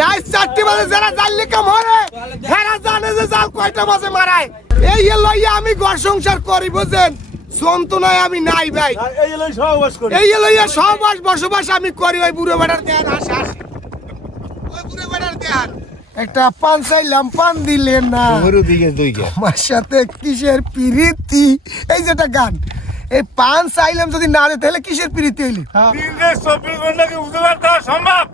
রাত 4টা বাজে যারা জাল লিখা মরে হেরা জানে যে জাল কয়টা মাঝে মারায়। এই লইয়া আমি ঘর সংসার করি বুঝেন, সন্তনায় আমি নাই ভাই। এই লইয়া সহবাস বসবাস আমি করি। ওই বুড়ো বেটার দেন হাসি হাসি, ওই বুড়ো বেটার দেন একটা পান চাইলাম, পান দিলেন না। আমার সাথে কিসের প্রীতি? এই যেটা গান, এই পান চাইলাম যদি না রে তাহলে কিসের প্রীতি হইলি? 24 ঘন্টাকে উদ্ধার করা সম্ভব?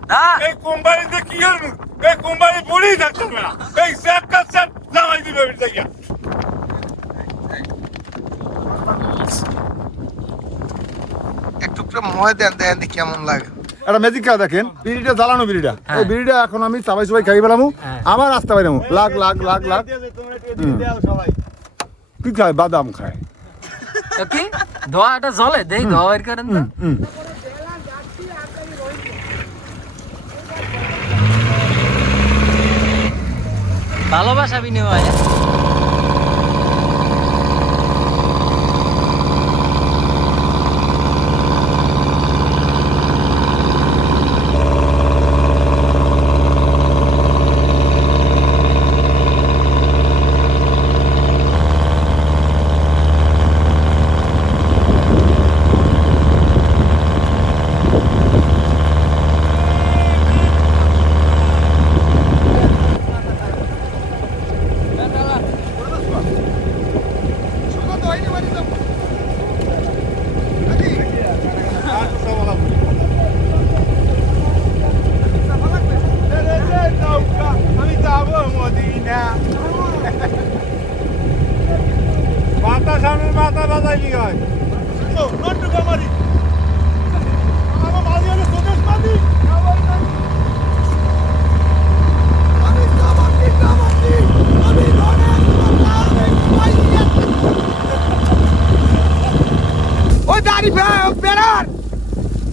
এই কোম্পানিতে কি করবো? এই কোম্পানি পড়েই থাকতে হবে না। এই স্যাপ কাজ স্যাপ জামাই দিবে বেটা। একটু ময় দেন, দেন কেমন লাগে। একটা ম্যাজিক কাজ দেখেন, বিড়িটা জ্বালানো বিড়িটা, এই বিড়িটা এখন আমি সবাই খাই পেলাম, আবার রাস্তা বাইরাম লাখ লাখ লাখ লাখ কি খায়, বাদাম খায়। কি ধোয়া এটা জ্বলে দেই, ধোয়া বের করেন তো। ভালোবাসা বিনিময়। মাথা সামনে মাথা বাজাইলি হয়। ওই দাড়ি বেড়ার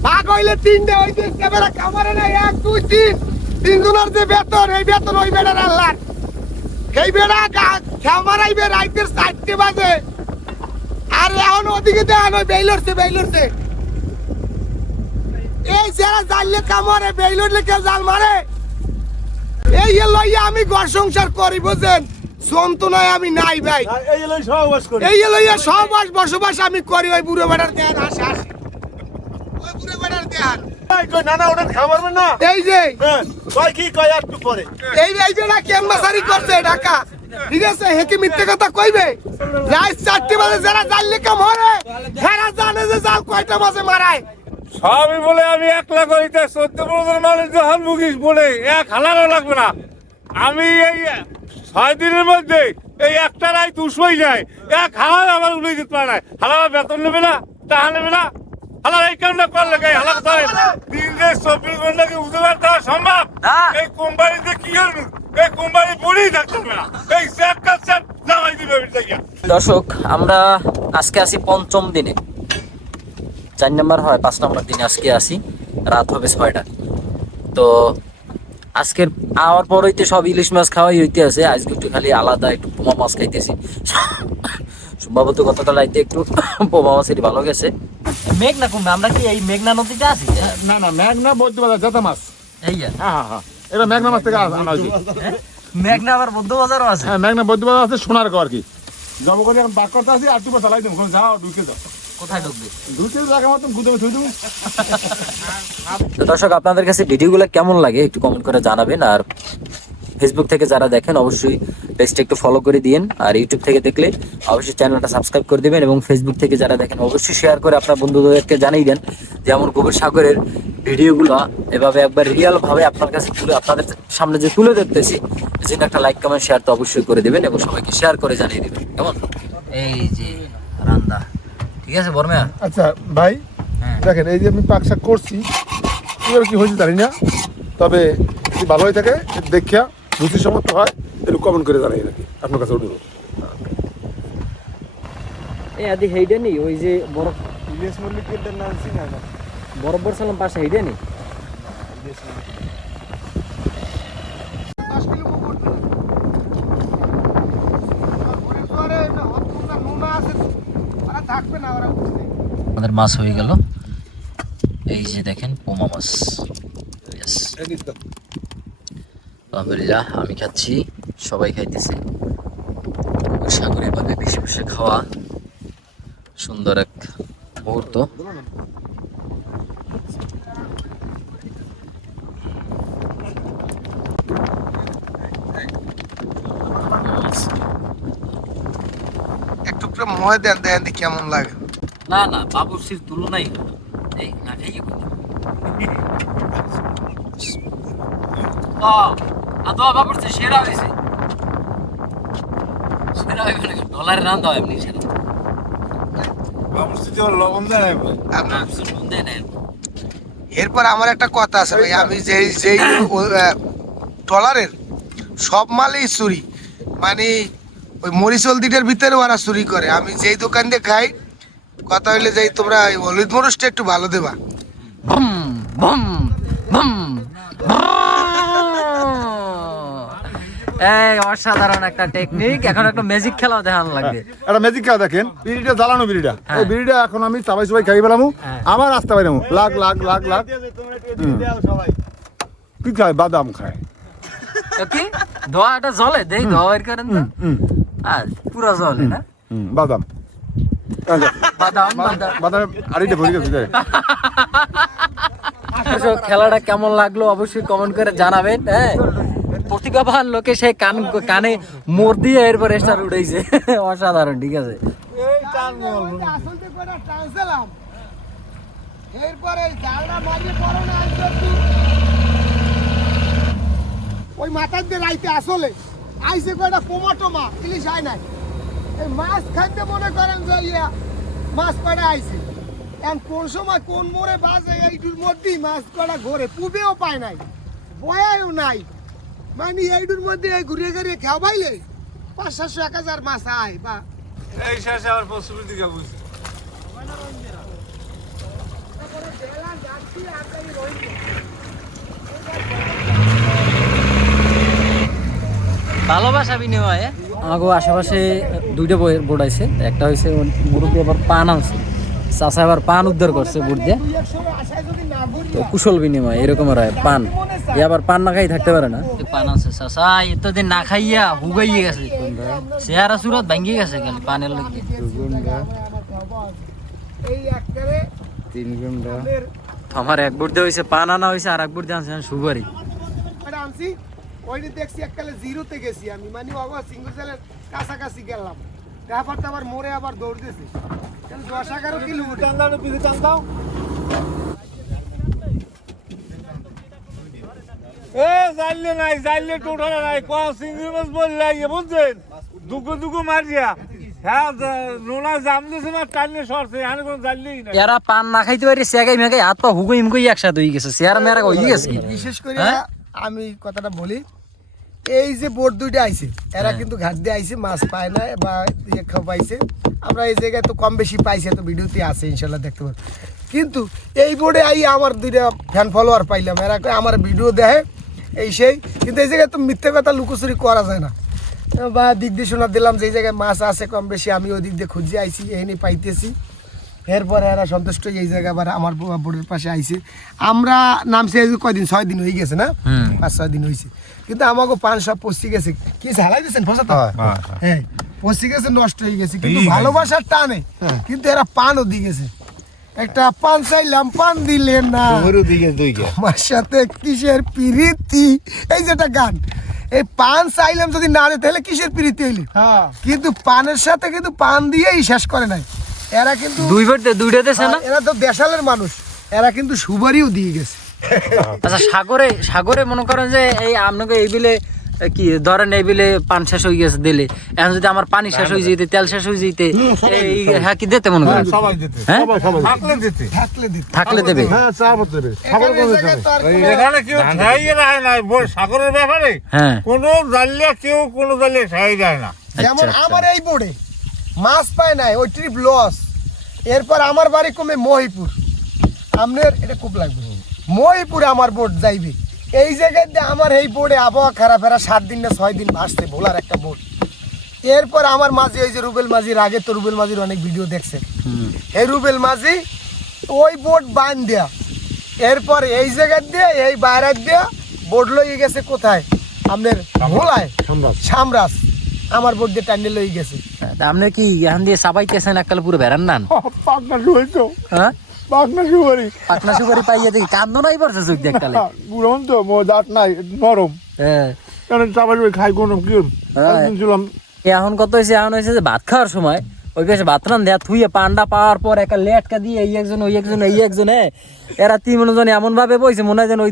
ভাগ হইলে 3টে হইতে বেড়া কামারে না 1 2 3 তিনজনের যে বেতন, এই বেতন ওই বেড়ার আল্লাহ। এই বেড়া খামারাইবে রাইতের 4টে বাজে, আর এখন ওদিকে দেন ওই বেইলরছে। এই যারা জাললে কামারে বেইলরলে কেউ জাল মারে। এই লইয়া আমি ঘর সংসার করি বুঝেন, সন্তনায় আমি নাই ভাই। এই লইয়া সহবাস বসবাস আমি করি। ওই বুড়ো বেটার দেন হাসি হাসি, ওই বুড়ো বেটার দেন এই যে এই বেটা কেমবাসারি করছে ঢাকা, ঠিক আছে? হেকি মিথ্যে কথা কইবে? রাত 4টা বাজে যারা জাল লিখা মরে হেরা জানে যে জাল কয়টা মাঝে মারায়। সবই বলে আমি 1 লাখ হইতে 14 মানুষ যখন মুখিস বলে 1 হালারও লাগবে না। আমি এই 6 দিনের মধ্যে এই একটা রায় 200 যায়, 1 হালার আমার উড়ে যেতে পারে না। হালার বেতন নেবে না, টাকা নেবে না। হালার এই কামটা করলে গাই হালার ধরে 24 ঘন্টাকে উদ্ধার করা সম্ভব? এই কোম্পানিতে কি করবো? এই কোম্পানি পড়েই থাকতে হবে না। এই স্যাপ কাজ স্যাপ জামাই দিবে বেটা। দর্শক, আমরা আজকে আসি 5ম দিনে, 4 নম্বর হয় 5 নম্বর দিনে আজকে আসি। রাত হবে 6টা। তো আজকের আওয়ার পর হইতে সব ইলিশ মাছ খাওয়াই হইতে আছে। আজকে একটু খালি আলাদা একটু পোমা মাছ খাইতেছি। সম্ভবত গতকাল রাইতে একটু পোমা মাছেরই ভালো গেছে। মেঘনা কমবে, আমরা কি এই মেঘনা নদীতে আছি? না না, মেঘনা বৌদ্ধবাজার জাতা মাছ। এই হ্যাঁ, এটা মেঘনা মাছ থেকে আনা হয়েছে। মেঘনা আবার বৌদ্ধবাজারও আছে। হ্যাঁ, মেঘনা বৌদ্ধবাজার আছে, সোনার আর কি। জব করে এখন বাক করতে আসি, আর 2 বার চালাই দেবো, যাও ঢুকে যাও। কোথায় ঢুকবে? ঢুকে জায়গা মতো গুদমে থুই দেবো। তো দর্শক, আপনাদের কাছে ভিডিওগুলো কেমন লাগে একটু কমেন্ট করে জানাবেন। আর ফেসবুক থেকে যারা দেখেন অবশ্যই পেজটা একটু ফলো করে দিন। আর ইউটিউব থেকে দেখলে অবশ্যই চ্যানেলটা সাবস্ক্রাইব করে দিবেন। এবং ফেসবুক থেকে যারা দেখেন অবশ্যই শেয়ার করে আপনার বন্ধুদেরকে জানিয়ে দেন যে আমার গভীর সাগরের ভিডিওগুলো এভাবে একবার রিয়েল ভাবে আপনার কাছে তুলে, আপনাদের সামনে যে তুলে ধরতেছি, এই জন্য একটা লাইক কমেন্ট শেয়ার তো অবশ্যই করে দিবেন এবং সবাইকে শেয়ার করে জানিয়ে দিবেন। কেমন? এই যে রান্দা, ঠিক আছে বর্মা? আচ্ছা ভাই, দেখেন এই যে আমি পাক শাক করছি, এবার কি হয়েছে জানি না, তবে যদি ভালো হয়ে থাকে দেখিয়া রুচি সমর্থ হয় একটু কমেন্ট করে জানাই নাকি আপনার কাছে অনুরোধ। এই আদি হেইডা নি, ওই যে বরফ ইলিশ মল্লিকের নাম চিনা না, বরফ বরসালাম পাশে হেইডা নি। আমাদের মাছ হয়ে গেল। এই যে দেখেন পোমা মাছ, আলহামদুলিল্লাহ আমি খাচ্ছি, সবাই খাইতেছে। সাগরে এভাবে বেশি বেশি খাওয়া সুন্দর এক মুহূর্ত। একটু করে ময় দেন, দেন কেমন লাগে। না না, বাবুর্চির তুলনাই এই না খাইয়ে বাবুর্চি সেরা হয়েছে, সেরা হয়ে গেল। ডলারের রান দাও এমনি সেরা। লবণ দেয় এরপর আমার একটা কথা আছে ভাই, আমি যেই ট্রলারের সব মালই চুরি, মানে ওই মরিচলদিটার ভিতরে ওরা চুরি করে। আমি যেই দোকান দিয়ে খাই, কথা হইলে যাই তোমরা হলুদ মরিচটা একটু ভালো দেবা। বম বম বম। এই অসাধারণ একটা টেকনিক। এখন একটা ম্যাজিক খেলাও দেখানো লাগবে। একটা ম্যাজিক খেলা দেখেন, বিড়িটা জ্বালানো বিড়িটা, হ্যাঁ। এই বিড়িটা এখন আমি চাবাই সবাই খাই পেলাম, হ্যাঁ। আমার রাস্তা বাইরামু লাখ লাখ লাখ লাখ কি খায়, বাদাম খায়। কি ধোয়াটা জ্বলে, দেই ধোয়া বের করেন তো। আর পুরো জ্বলে না, বাদাম বাদাম বাদাম। বাদামে আড়িটা ভরে গেছে। দর্শক, খেলাটা কেমন লাগলো অবশ্যই কমেন্ট করে জানাবেন। হ্যাঁ, প্রতিভাবান লোকে সেই কানে মোর দিয়ে এরপর স্টার উঠেছে। অসাধারণ, ঠিক আছে। ওই মাথার দিয়ে রাইতে আসলে আইসে কয়টা টমাটো মাছ ইলিশ হয় নাই, এই মাছ খাইতে মনে করেন যে মাছ কয়টা আইছে। এখন কোন সময় কোন মোড়ে বাজে এইটুর মধ্যেই মাছ কয়টা ঘরে পুবেও পায় নাই, বয়াও নাই, মানে এইটুর মধ্যে ঘুরিয়ে ঘুরিয়ে খাওয়া পাইলে 500-700-1000 মাছ আয়। বা এই শেষে আবার পশ্চিমের দিকে বুঝছি। ভালোবাসা বিনিময়ে আমাকে আশেপাশে দুইটা বোট আছে। একটা হয়েছে মুরব্বী আবার পান আনছে, চাষা আবার পান উদ্ধার করছে বোট দিয়ে। তো কুশল বিনিময় এরকম হয়। পান এ আবার পান না খাই থাকতে পারে না। পান আছে চাষা এতদিন না খাইয়া হুগাইয়ে গেছে, চেহারা সুরত ভাঙ্গিয়ে গেছে খালি পানের লোক। আমার এক বোট দিয়ে হয়েছে পান আনা হয়েছে, আর এক বোট দিয়ে আনছে সুগারি। ওইটি দেখছি এককালে জিরোতে গেছি আমি, মানে সিঙ্গুর সেলের কাছাকাছি গেলাম, তারপর তো আবার মোড়ে আবার দৌড় দিয়েছি 10-11 কিলোমিটার। এ জানলে নাই, জানলে টোটাল নাই, কোন চিংড়ি মাছ বললে বুঝছেন, দুগো দুগো মারিয়া। হ্যাঁ, নোনা জাম দিয়েছে না, টাইনে সরছে, এখানে কোনো জানলেই না। এরা পান না খাইতে পারি, সেগাই মেগাই হাত পা হুগো ইমগই একসাথে হয়ে গেছে, চেহারা মেয়েরা হয়ে গেছে। বিশেষ করে আমি কথাটা বলি, এই যে বোট দুইটা আইছে, এরা কিন্তু ঘাট দিয়ে আইছে, মাছ পায় না বা পাইছে। আমরা এই জায়গায় তো কম বেশি পাইছি, তো ভিডিওতে আছে ইনশাল্লাহ দেখতে পাবো। কিন্তু এই বোর্ডে আই আমার দুইটা ফ্যান ফলোয়ার পাইলাম, এরা আমার ভিডিও দেখে এই সেই। কিন্তু এই জায়গায় তো মিথ্যে কথা লুকোচুরি করা যায় না, বা দিক দিয়ে শোনা দিলাম যে এই জায়গায় মাছ আছে কম বেশি, আমি ওই দিক দিয়ে খুঁজে আইছি, এখানে পাইতেছি। এরপরে এরা সন্তুষ্ট, এই জায়গায় আবার আমার বোর্ডের পাশে আইছে। আমরা নামছি কয়দিন, 6 দিন হয়ে গেছে না, 5-6 দিন হয়েছে। কিন্তু আমাকে পান সব পচি গেছে। কি ঝালাই দিচ্ছেন ফসাতা? হ্যাঁ, পচি গেছে, নষ্ট হয়ে গেছে। কিন্তু ভালোবাসার টানে কিন্তু এরা পানও দিয়ে গেছে। একটা পান চাইলাম, পান দিলেন না। আমার সাথে কিসের প্রীতি, এই যেটা গান, এই পান চাইলাম যদি না দেয় তাহলে কিসের প্রীতি হইলি। কিন্তু পানের সাথে কিন্তু পান দিয়েই শেষ করে নাই এরা। কিন্তু দুইটা দেশে না, এরা তো দেশালের মানুষ, এরা কিন্তু সুবারিও দিয়ে গেছে। আচ্ছা, সাগরে মনে করেন যে এই আপনাকে এই বিলে কি ধরেন, এই বিলে পান শেষ হয়ে গেছে দিলে, এখন যদি আমার পানি শেষ হয়ে যেতে, তেল শেষ হয়ে যেতে, এই হ্যাঁ কি দিতে মনে করেন? হ্যাঁ, থাকলে দেবে। এখানে কেউ খাইয়ে রাখে নাই, সাগরের ব্যাপারে কোনো জানলে কেউ কোনো জানলে খাই যায় না। যেমন আমার এই বোর্ডে মাছ পায় নাই, ওই ট্রিপ লস। এরপর আমার বাড়ি কমে মহিপুর, আপনার এটা খুব লাগবে, মহিপুরে আমার বোট যাইবে। এই জায়গায় আমার এই বোর্ডে আবহাওয়া খারাপ, এরা 7 দিন না 6 দিন ভাসছে, ভোলার একটা বোট। এরপর আমার মাঝি, ওই যে রুবেল মাঝির, আগে তো রুবেল মাঝির অনেক ভিডিও দেখছে, এই রুবেল মাঝি ওই বোট বান দেয়া, এরপর এই জায়গায় দিয়ে এই বাইরে দিয়ে বোট লইয়ে গেছে কোথায়, আপনার ভোলায় সামরাজ। সামরাজ আমার বোর্ড দিয়ে টান্ডে লই গেছে। আপনি কি এখান দিয়ে সাবাইতেছেন এককালে পুরো বেড়ান নান? পাকনা শুয়েছো, হ্যাঁ পাকনা শুয়ারি, পাকনা সুপারি পাইয়া দেখি কান্দ নাই পড়ছে চোখ দিয়ে এককালে। বুড়ন তো দাঁত নাই, নরম, হ্যাঁ কারণ চাপা খাই কোনো কি একদিন ছিলাম। এখন কত হয়েছে, এখন হয়েছে যে ভাত খাওয়ার সময় ওই পাশে ভাত রান দেয়া থুইয়ে পান্ডা পাওয়ার পর একটা লেটকা দিয়ে এই একজন ওই একজন এই একজন এরা তিনজন এমন ভাবে বইছে মনে হয় যেন ওই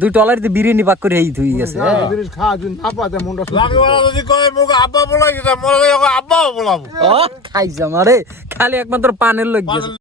দুই টলার দিয়ে বিরিয়ানি পাক করে এই থুই গেছে। জিনিস খাওয়া যদি না পাতে মনটা লাগেওয়ালা যদি কয় মুখ আব্বা বলাই গেছে, মনে হয় আব্বাও বলাবো। ও খাইছে আমারে খালি একমাত্র পানের লোক গেছে।